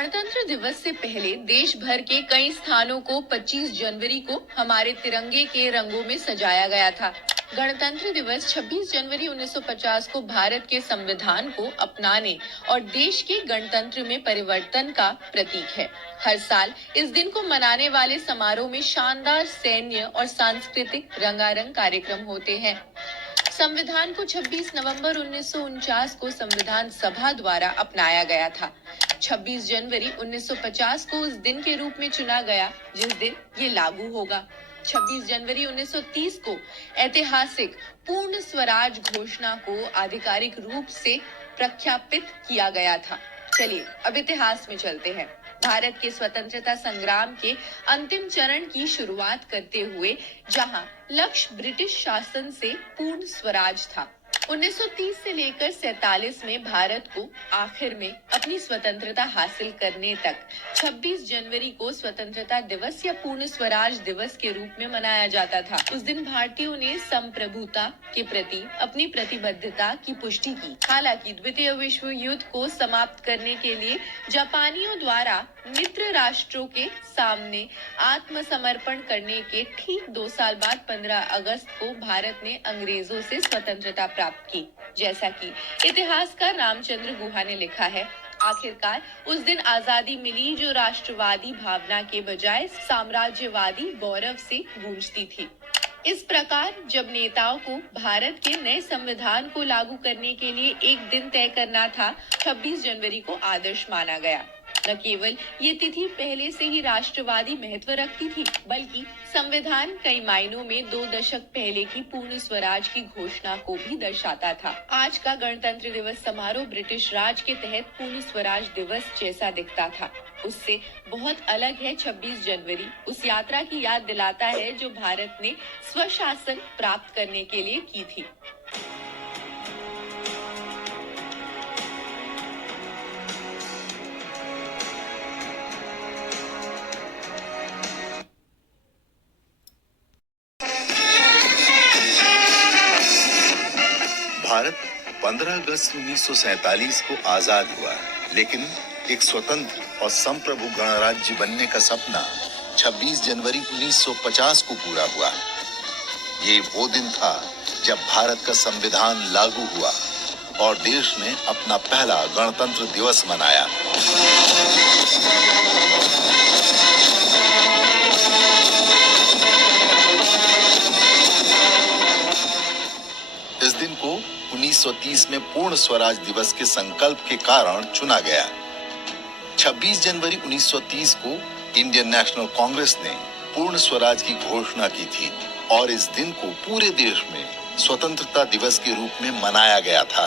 गणतंत्र दिवस से पहले देश भर के कई स्थानों को 25 जनवरी को हमारे तिरंगे के रंगों में सजाया गया था। गणतंत्र दिवस 26 जनवरी 1950 को भारत के संविधान को अपनाने और देश के गणतंत्र में परिवर्तन का प्रतीक है। हर साल इस दिन को मनाने वाले समारोह में शानदार सैन्य और सांस्कृतिक रंगारंग कार्यक्रम होते हैं। संविधान को 26 नवंबर 1949 को संविधान सभा द्वारा अपनाया गया था। 26 जनवरी 1950 को उस दिन के रूप में चुना गया जिस दिन ये लागू होगा। 26 जनवरी 1930 को ऐतिहासिक पूर्ण स्वराज घोषणा को आधिकारिक रूप से प्रख्यापित किया गया था। चलिए अब इतिहास में चलते हैं। भारत के स्वतंत्रता संग्राम के अंतिम चरण की शुरुआत करते हुए जहां लक्ष्य ब्रिटिश शासन से पूर्ण स्वराज था। 1930 से लेकर 47 में भारत को आखिर में अपनी स्वतंत्रता हासिल करने तक 26 जनवरी को स्वतंत्रता दिवस या पूर्ण स्वराज दिवस के रूप में मनाया जाता था। उस दिन भारतीयों ने संप्रभुता के प्रति अपनी प्रतिबद्धता की पुष्टि की। हालांकि द्वितीय विश्व युद्ध को समाप्त करने के लिए जापानियों द्वारा मित्र राष्ट्रों के सामने आत्मसमर्पण करने के ठीक 2 साल बाद 15 अगस्त को भारत ने अंग्रेजों से स्वतंत्रता प्राप्त की। जैसा कि इतिहासकार रामचंद्र गुहा ने लिखा है, आखिरकार उस दिन आजादी मिली जो राष्ट्रवादी भावना के बजाय साम्राज्यवादी गौरव से गूंजती थी। इस प्रकार जब नेताओं को भारत के नए संविधान को लागू करने के लिए एक दिन तय करना था, 26 जनवरी को आदर्श माना गया। न केवल ये तिथि पहले से ही राष्ट्रवादी महत्व रखती थी, बल्कि संविधान कई मायनों में 2 दशक पहले की पूर्ण स्वराज की घोषणा को भी दर्शाता था। आज का गणतंत्र दिवस समारोह ब्रिटिश राज के तहत पूर्ण स्वराज दिवस जैसा दिखता था। उससे बहुत अलग है 26 जनवरी। उस यात्रा की याद दिलाता है जो भारत ने स्वशासन प्राप्त करने के लिए की थी। भारत 15 अगस्त 1947 को आजाद हुआ, लेकिन एक स्वतंत्र और संप्रभु गणराज्य बनने का सपना 26 जनवरी 1950 को पूरा हुआ। ये वो दिन था जब भारत का संविधान लागू हुआ और देश ने अपना पहला गणतंत्र दिवस मनाया। इस दिन को 1930 में पूर्ण स्वराज दिवस के संकल्प के कारण चुना गया। 26 जनवरी 1930 को इंडियन नेशनल कांग्रेस ने पूर्ण स्वराज की घोषणा की थी और इस दिन को पूरे देश में स्वतंत्रता दिवस के रूप में मनाया गया था।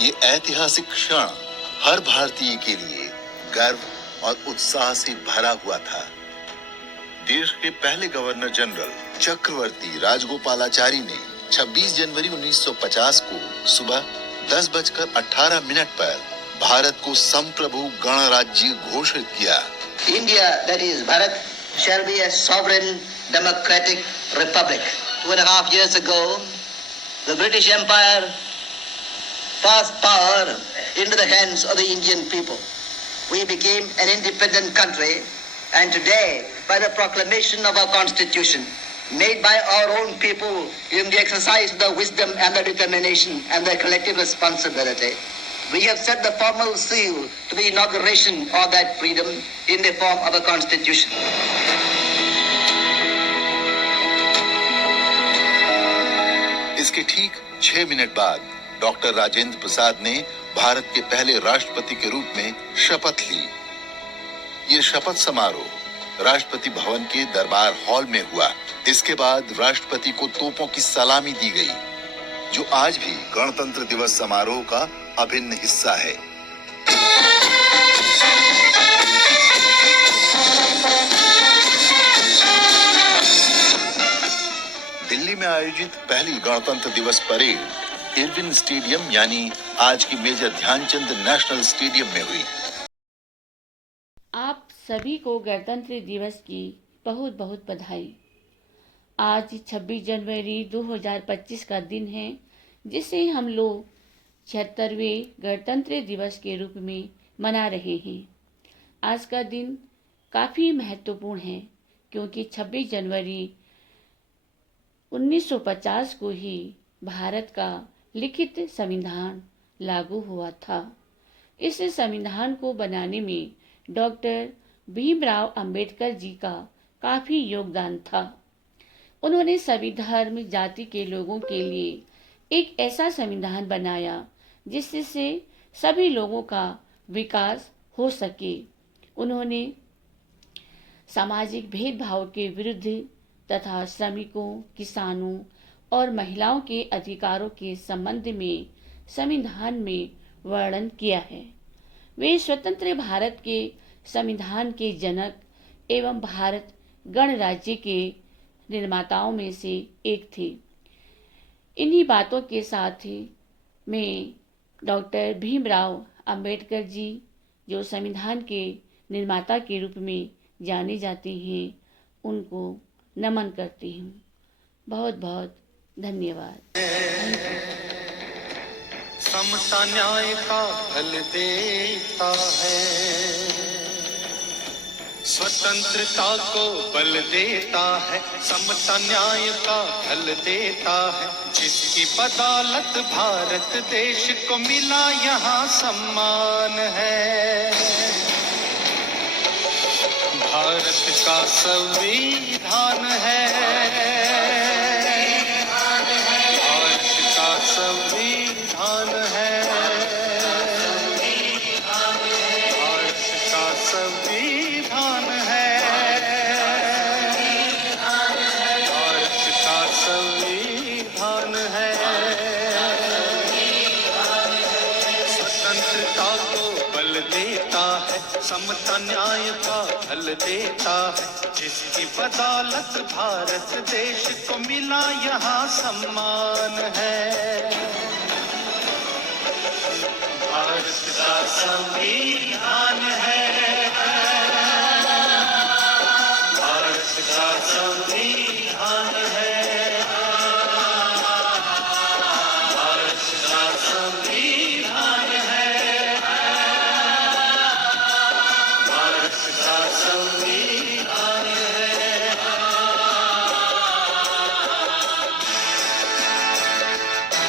ये ऐतिहासिक क्षण हर भारतीय के लिए गर्व और उत्साह से भरा हुआ था। देश के पहले गवर्नर जनरल चक्रवर्ती राजगोपालाचारी ने 26 जनवरी 1950 को सुबह 10:18 पर भारत को संप्रभु गणराज्य घोषित किया। India, that is Bharat, shall be a sovereign democratic republic. 2.5 years ago, the British Empire passed power into the hands of the Indian people. We became an independent country, and today, by the proclamation of our Constitution, made by our own people in the exercise of their wisdom and their determination and their collective responsibility, we have set the formal seal to the inauguration of that freedom in the form of a constitution. इसके ठीक 6 minute बाद doctor Rajendra Prasad ने भारत के पहले राष्ट्रपति के रूप में शपथ ली। ये शपथ समारोह राष्ट्रपति भवन के दरबार हॉल में हुआ। इसके बाद राष्ट्रपति को तोपों की सलामी दी गई, जो आज भी गणतंत्र दिवस समारोह का अभिन्न हिस्सा है। दिल्ली में आयोजित पहली गणतंत्र दिवस परेड इरविन स्टेडियम यानी आज की मेजर ध्यानचंद नेशनल स्टेडियम में हुई। आप सभी को गणतंत्र दिवस की बहुत बहुत बधाई। आज 26 जनवरी 2025 का दिन है, जिसे हम लोग 76वें गणतंत्र दिवस के रूप में मना रहे हैं। आज का दिन काफ़ी महत्वपूर्ण है क्योंकि 26 जनवरी 1950 को ही भारत का लिखित संविधान लागू हुआ था। इस संविधान को बनाने में डॉक्टर भीमराव अंबेडकर जी का काफ़ी योगदान था। उन्होंने सभी धर्म जाति के लोगों के लिए एक ऐसा संविधान बनाया जिससे सभी लोगों का विकास हो सके। उन्होंने सामाजिक भेदभाव के विरुद्ध तथा श्रमिकों, किसानों और महिलाओं के अधिकारों के संबंध में संविधान में वर्णन किया है। वे स्वतंत्र भारत के संविधान के जनक एवं भारत गणराज्य के निर्माताओं में से एक थे। इन्हीं बातों के साथ में डॉक्टर भीमराव अंबेडकर जी, जो संविधान के निर्माता के रूप में जाने जाते हैं, उनको नमन करती हूँ। बहुत बहुत धन्यवाद। समता न्याय का फल देता है, स्वतंत्रता को बल देता है। समता न्याय का फल देता है, जिसकी बदौलत भारत देश को मिला यहाँ सम्मान है। भारत का संविधान है, भारत का संविधान है, भारत का संविधान है, भारत का संविधान है। स्वतंत्रता को बल देता है, समता न्याय का फल देता है, जिसकी बदौलत भारत देश को मिला यहाँ सम्मान है। भारत का संविधान है, भारत का संविधान